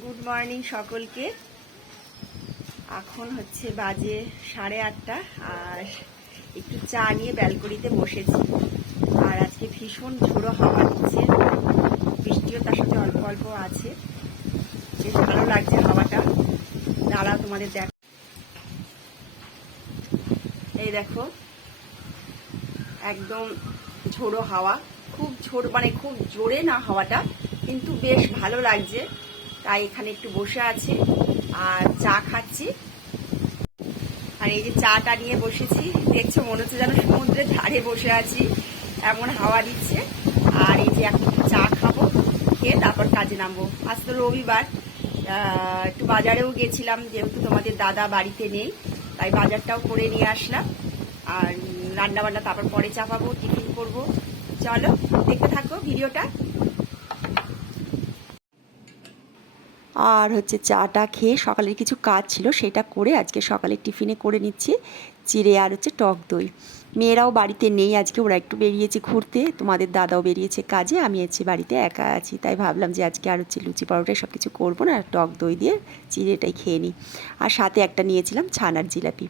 Good morning সকলকে। এখন হচ্ছে বাজে 8:30 আর একটু চা নিয়ে ব্যালকনিতে বসেছি। আর আজকে ভীষণ ঝোড়ো হাওয়া দিচ্ছে, বৃষ্টিও তার সাথে অল্প অল্প আছে। বেশ ভালো লাগছে হাওয়াটা। দাঁড়াও তোমাদের দেখ, এই দেখো একদম ঝোড়ো হাওয়া, খুব খুব জোরে না হাওয়াটা, কিন্তু বেশ ভালো লাগছে। তাই এখানে একটু বসে আছি আর চা খাচ্ছি। আর এই যে চাটা নিয়ে বসেছি, দেখছো মনে হচ্ছে যেন সমুদ্রের ধারে বসে আছি, এমন হাওয়া দিচ্ছে। আর এই যে এখন চা খাবো, খেয়ে তারপর কাজে নামবো। আজ তো রবিবার, একটু বাজারেও গেছিলাম, যেহেতু তোমাদের দাদা বাড়িতে নেই, তাই বাজারটাও করে নিয়ে আসলাম। আর রান্না বান্না তারপর পরে চাপাবো, টিফিন করবো। চলো দেখতে থাকো ভিডিওটা। আর হচ্ছে চাটা খেয়ে সকালের কিছু কাজ ছিল সেটা করে আজকে সকালের টিফিনে করে নিচ্ছি চিড়ে আর হচ্ছে টক দই। মেয়েরাও বাড়িতে নেই আজকে, ওরা একটু বেরিয়েছে ঘুরতে, তোমাদের দাদাও বেরিয়েছে কাজে, আমি হচ্ছে বাড়িতে একা আছি। তাই ভাবলাম যে আজকে আর হচ্ছে লুচি পরোটা সব কিছু করবো না, টক দই দিয়ে চিড়েটাই খেয়ে নিই। আর সাথে একটা নিয়েছিলাম ছানার জিলাপি।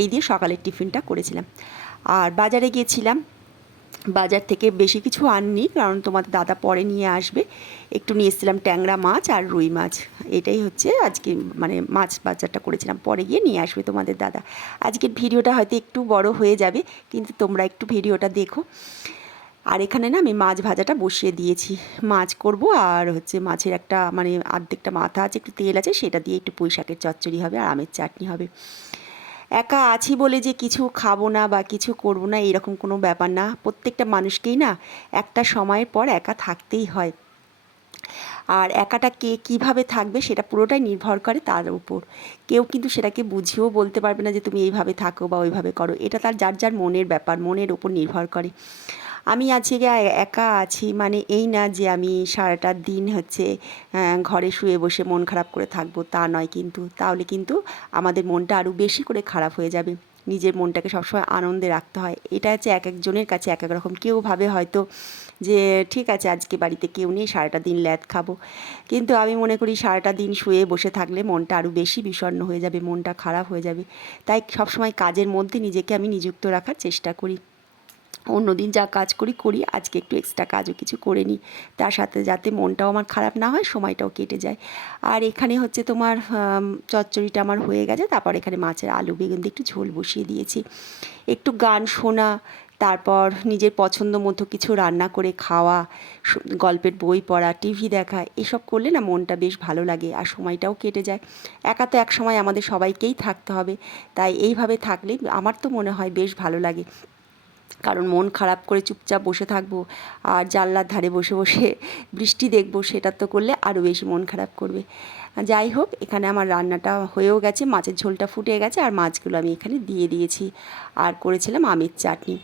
এই দিয়ে সকালের টিফিনটা করেছিলাম। আর বাজারে গিয়েছিলাম, বাজার থেকে বেশি কিছু আননি, কারণ তোমাদের দাদা পরে নিয়ে আসবে। একটু নিয়ে এসেছিলাম ট্যাংরা মাছ আর রুই মাছ, এটাই হচ্ছে আজকে মানে মাছ বাজারটা করেছিলাম, পরে গিয়ে নিয়ে আসবে তোমাদের দাদা। আজকের ভিডিওটা হয়তো একটু বড় হয়ে যাবে, কিন্তু তোমরা একটু ভিডিওটা দেখো। আর এখানে না আমি মাছ ভাজাটা বসিয়ে দিয়েছি, মাছ করব। আর হচ্ছে মাছের একটা মানে অর্ধেকটা মাথা আছে, একটু তেল আছে, সেটা দিয়ে একটু পুঁই শাকের চচ্চড়ি হবে আর আমের চাটনি হবে। একা আছি বলে যে কিছু খাবো না বা কিছু করবো না এরকম কোনো ব্যাপার না। প্রত্যেকটা মানুষকেই না একটা সময়ের পর একা থাকতেই হয়। আর একাটা কে কীভাবে থাকবে সেটা পুরোটাই নির্ভর করে তার উপর। কেউ কিন্তু সেটাকে বুঝিয়েও বলতে পারবে না যে তুমি এইভাবে থাকো বা ওইভাবে করো, এটা তার যার যার মনের ব্যাপার, মনের ওপর নির্ভর করে। আমি আজকে একা আছি মানে এই না যে আমি সারাটা দিন হচ্ছে ঘরে শুয়ে বসে মন খারাপ করে থাকবো, তা নয়। কিন্তু তাহলে কিন্তু আমাদের মনটা আরও বেশি করে খারাপ হয়ে যাবে। নিজের মনটাকে সবসময় আনন্দে রাখতে হয়, এটা হচ্ছে এক একজনের কাছে এক এক রকম। কেউ ভাবে হয়তো যে ঠিক আছে আজকে বাড়িতে কেউ নেই, সারাটা দিন ল্যাদ খাবো, কিন্তু আমি মনে করি সারাটা দিন শুয়ে বসে থাকলে মনটা আরও বেশি বিষণ্ণ হয়ে যাবে, মনটা খারাপ হয়ে যাবে। তাই সবসময় কাজের মধ্যে নিজেকে আমি নিযুক্ত রাখার চেষ্টা করি। অন্যদিন যা কাজ করি করি, আজকে একটু এক্সট্রা কাজও কিছু করে নিই, তার সাথে যাতে মনটাও আমার খারাপ না হয়, সময়টাও কেটে যায়। আর এখানে হচ্ছে তোমার চচ্চড়িটা আমার হয়ে গেছে, তারপর এখানে মাছের আলু বেগুন দিয়ে একটু ঝোল বসিয়ে দিয়েছি। একটু গান শোনা, তারপর নিজের পছন্দ মতো কিছু রান্না করে খাওয়া, গল্পের বই পড়া, টিভি দেখা, এসব করলে না মনটা বেশ ভালো লাগে আর সময়টাও কেটে যায়। একা তো এক সময় আমাদের সবাইকেই থাকতে হবে, তাই এইভাবে থাকলে আমার তো মনে হয় বেশ ভালো লাগে। কারণ মন খারাপ করে চুপচাপ বসে থাকবো আর জানলার ধারে বসে বসে বৃষ্টি দেখবো, সেটা তো করলে আরও বেশি মন খারাপ করবে। যাই হোক, এখানে আমার রান্নাটা হয়েও গেছে, মাছের ঝোলটা ফুটে গেছে আর মাছগুলো আমি এখানে দিয়ে দিয়েছি। আর করেছিলাম আমের চাটনি।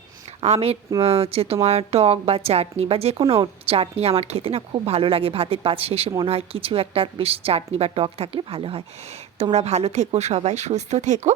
আমের হচ্ছে তোমার টক বা চাটনি বা যে কোনো চাটনি আমার খেতে না খুব ভালো লাগে। ভাতের পাত শেষে মনে হয় কিছু একটা বেশ চাটনি বা টক থাকলে ভালো হয়। তোমরা ভালো থেকো, সবাই সুস্থ থেকো।